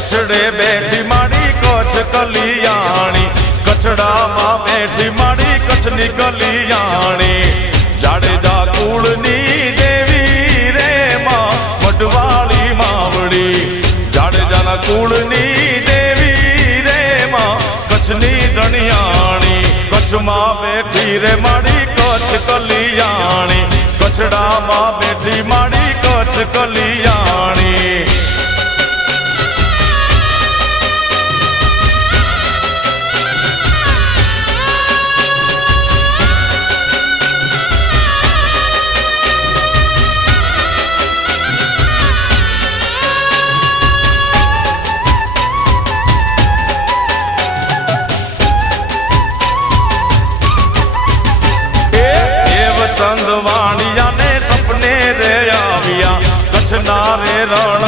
कछड़े बैठी माड़ी कच्छ कलियाणी कछड़ा मां बैठी माड़ी कच्छनी कलियाणी जाडेजा कुळनी देवी रे मां मडवाळी मावड़ी जाडेजाना कुळनी देवी रे मां कच्छनी धणियाणी कच्छ मां बैठी रे माड़ी कच्छ कलियाणी कछड़ा मां बैठी माड़ी कच्छ कलियाणी चंदवाणिया ने सपने रे आविया कच्छ नारे रण